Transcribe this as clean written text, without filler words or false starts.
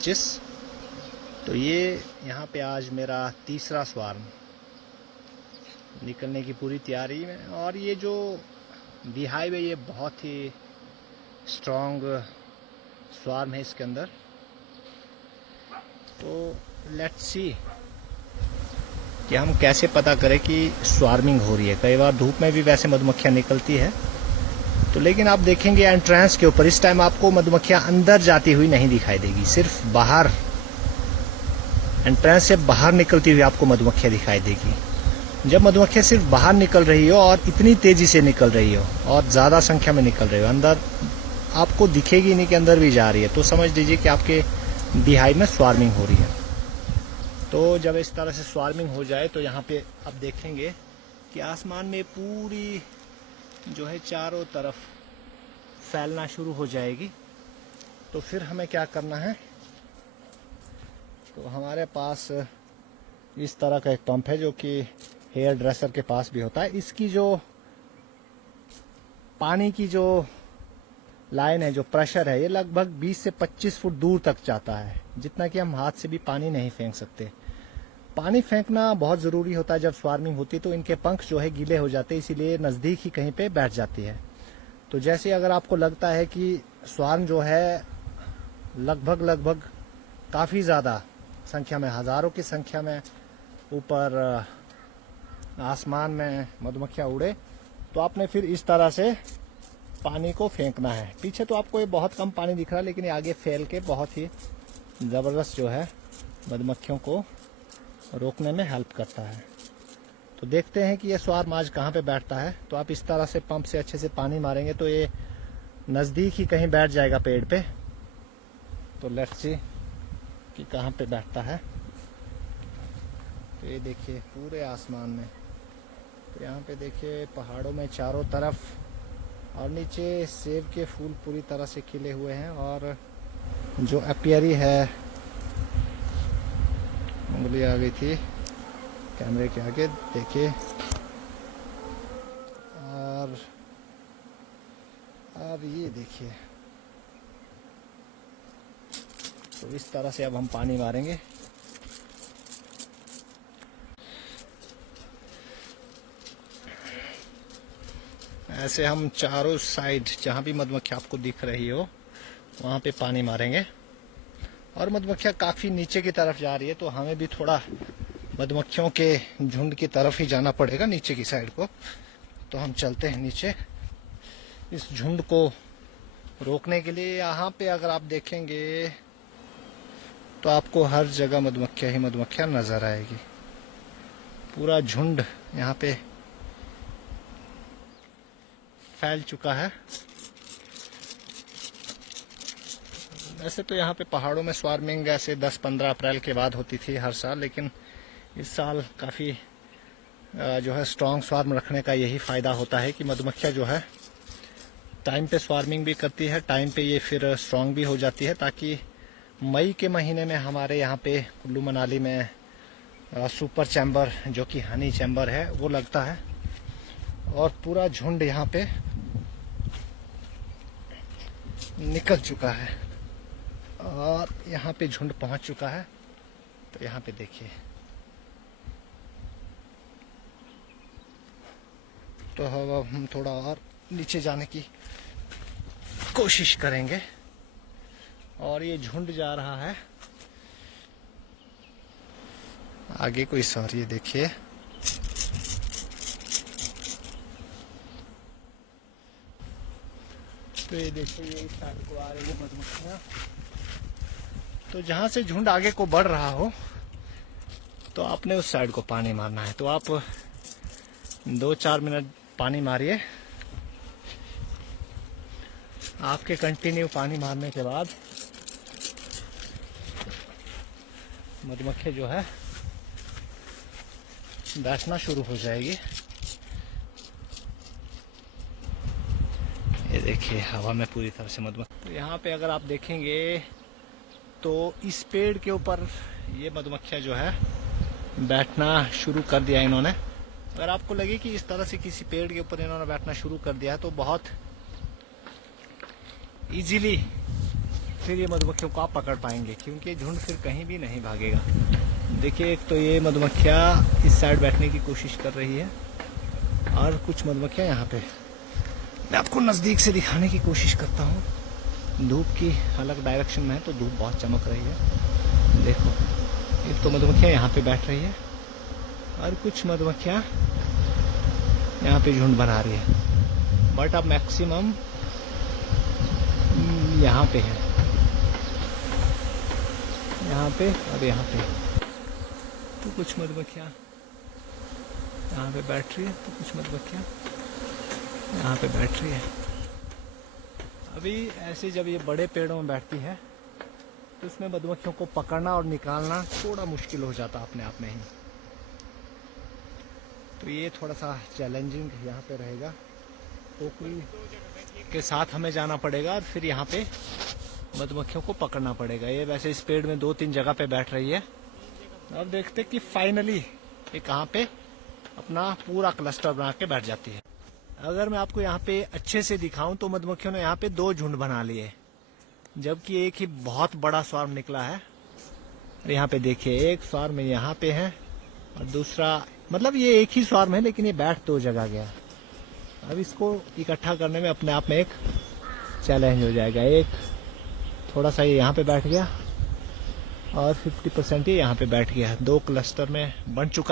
25। तो ये यहाँ पे आज मेरा तीसरा स्वार्म निकलने की पूरी तैयारी में। और ये जो बीहाइव है ये बहुत ही स्ट्रॉन्ग स्वार्म है इसके अंदर। तो लेट्स सी कि हम कैसे पता करें कि स्वार्मिंग हो रही है। कई बार धूप में भी वैसे मधुमक्खियाँ निकलती है, तो लेकिन आप देखेंगे एंट्रेंस के ऊपर इस टाइम आपको मधुमक्खियाँ अंदर जाती हुई नहीं दिखाई देगी, सिर्फ बाहर एंट्रेंस से बाहर निकलती हुई आपको मधुमक्खियाँ दिखाई देगी। जब मधुमक्खियाँ सिर्फ बाहर निकल रही हो और इतनी तेजी से निकल रही हो और ज़्यादा संख्या में निकल रही हो, अंदर आपको दिखेगी नहीं कि अंदर भी जा रही है, तो समझ लीजिए कि आपके बीहाइव में स्वार्मिंग हो रही है। तो जब इस तरह से स्वार्मिंग हो जाए तो यहाँ पे आप देखेंगे कि आसमान में पूरी जो है चारों तरफ फैलना शुरू हो जाएगी। तो फिर हमें क्या करना है, तो हमारे पास इस तरह का एक पंप है जो कि हेयर ड्रेसर के पास भी होता है। इसकी जो पानी की जो लाइन है, जो प्रेशर है, ये लगभग 20 से 25 फुट दूर तक जाता है, जितना कि हम हाथ से भी पानी नहीं फेंक सकते। पानी फेंकना बहुत ज़रूरी होता है जब स्वार्मिंग होती है, तो इनके पंख जो है गीले हो जाते हैं, इसीलिए नज़दीक ही कहीं पे बैठ जाती है। तो जैसे अगर आपको लगता है कि स्वार्म जो है लगभग काफ़ी ज़्यादा संख्या में, हज़ारों की संख्या में ऊपर आसमान में मधुमक्खियाँ उड़े, तो आपने फिर इस तरह से पानी को फेंकना है। पीछे तो आपको ये बहुत कम पानी दिख रहा है, लेकिन आगे फैल के बहुत ही ज़बरदस्त जो है मधुमक्खियों को रोकने में हेल्प करता है। तो देखते हैं कि ये स्वार्म आज कहाँ पे बैठता है। तो आप इस तरह से पंप से अच्छे से पानी मारेंगे तो ये नज़दीक ही कहीं बैठ जाएगा पेड़ पे। तो लेट्स सी कि कहाँ पे बैठता है। तो ये देखिए पूरे आसमान में, तो यहाँ पे देखिए पहाड़ों में चारों तरफ, और नीचे सेब के फूल पूरी तरह से खिले हुए हैं। और जो एपियरी है, उंगली आ गई थी कैमरे के आगे, देखिए। और अब ये देखिए, तो इस तरह से अब हम पानी मारेंगे। ऐसे हम चारों साइड जहाँ भी मधुमक्खियाँ आपको दिख रही हो वहाँ पे पानी मारेंगे। और मधुमक्खियाँ काफ़ी नीचे की तरफ जा रही है, तो हमें भी थोड़ा मधुमक्खियों के झुंड की तरफ ही जाना पड़ेगा, नीचे की साइड को। तो हम चलते हैं नीचे इस झुंड को रोकने के लिए। यहाँ पे अगर आप देखेंगे तो आपको हर जगह मधुमक्खियाँ ही मधुमक्खियाँ नजर आएगी। पूरा झुंड यहाँ पे फैल चुका है। वैसे तो यहाँ पे पहाड़ों में स्वार्मिंग ऐसे 10-15 अप्रैल के बाद होती थी हर साल, लेकिन इस साल काफ़ी जो है स्ट्रॉन्ग स्वार्म रखने का यही फ़ायदा होता है कि मधुमक्खियाँ जो है टाइम पे स्वार्मिंग भी करती है, टाइम पे ये फिर स्ट्रॉन्ग भी हो जाती है, ताकि मई के महीने में हमारे यहाँ पे कुल्लू मनाली में सुपर चैम्बर जो कि हनी चैम्बर है वो लगता है। और पूरा झुंड यहाँ पे निकल चुका है और यहाँ पे झुंड पहुँच चुका है। तो यहाँ पे देखिए, तो अब हम थोड़ा और नीचे जाने की कोशिश करेंगे। और ये झुंड जा रहा है आगे कोई, सॉरी, ये देखिए तो ये देखिए ये इस साइड को आ रही है मधुमक्खियाँ। तो जहाँ से झुंड आगे को बढ़ रहा हो तो आपने उस साइड को पानी मारना है। तो आप 2-4 मिनट पानी मारिए। आपके कंटिन्यू पानी मारने के बाद मधुमक्खी जो है बैठना शुरू हो जाएगी। ये देखिए हवा में पूरी तरह से मधुमक्खी। तो यहाँ पे अगर आप देखेंगे तो इस पेड़ के ऊपर ये मधुमक्खियाँ जो है बैठना शुरू कर दिया इन्होंने। अगर आपको लगे कि इस तरह से किसी पेड़ के ऊपर इन्होंने बैठना शुरू कर दिया है, तो बहुत इजीली फिर ये मधुमक्खियों को आप पकड़ पाएंगे, क्योंकि झुंड फिर कहीं भी नहीं भागेगा। देखिए, एक तो ये मधुमक्खियाँ इस साइड बैठने की कोशिश कर रही है और कुछ मधुमक्खियाँ यहाँ पे। मैं आपको नज़दीक से दिखाने की कोशिश करता हूँ। धूप की अलग डायरेक्शन में है तो धूप बहुत चमक रही है। देखो, एक तो मधुमक्खियाँ यहाँ पे बैठ रही है और कुछ मधुमक्खियाँ यहाँ पे झुंड बना रही है, बट अब मैक्सिमम यहाँ पे है, यहाँ पे और यहाँ पे। तो कुछ मधुमक्खियाँ यहाँ पे बैठ रही है तो कुछ मधुमक्खियाँ यहाँ पे बैठ रही है। अभी ऐसे जब ये बड़े पेड़ों में बैठती है तो इसमें मधुमक्खियों को पकड़ना और निकालना थोड़ा मुश्किल हो जाता अपने आप में ही। तो ये थोड़ा सा चैलेंजिंग यहाँ पे रहेगा। टोकरी के साथ हमें जाना पड़ेगा और फिर यहाँ पे मधुमक्खियों को पकड़ना पड़ेगा। ये वैसे इस पेड़ में 2-3 जगह पे बैठ रही है। अब देखते कि फाइनली ये कहाँ पे अपना पूरा क्लस्टर बना के बैठ जाती है। अगर मैं आपको यहाँ पे अच्छे से दिखाऊं तो मधुमक्खियों ने यहाँ पे 2 झुंड बना लिए, जबकि एक ही बहुत बड़ा स्वार्म निकला है। यहाँ पे देखिए, एक स्वार्म यहाँ पे है और दूसरा, मतलब ये एक ही स्वार्म है लेकिन ये बैठ 2 जगह गया। अब इसको इकट्ठा करने में अपने आप में एक चैलेंज हो जाएगा। एक थोड़ा सा ये यहाँ पे बैठ गया और 50% ये यहाँ पे बैठ गया। 2 क्लस्टर में बन चुका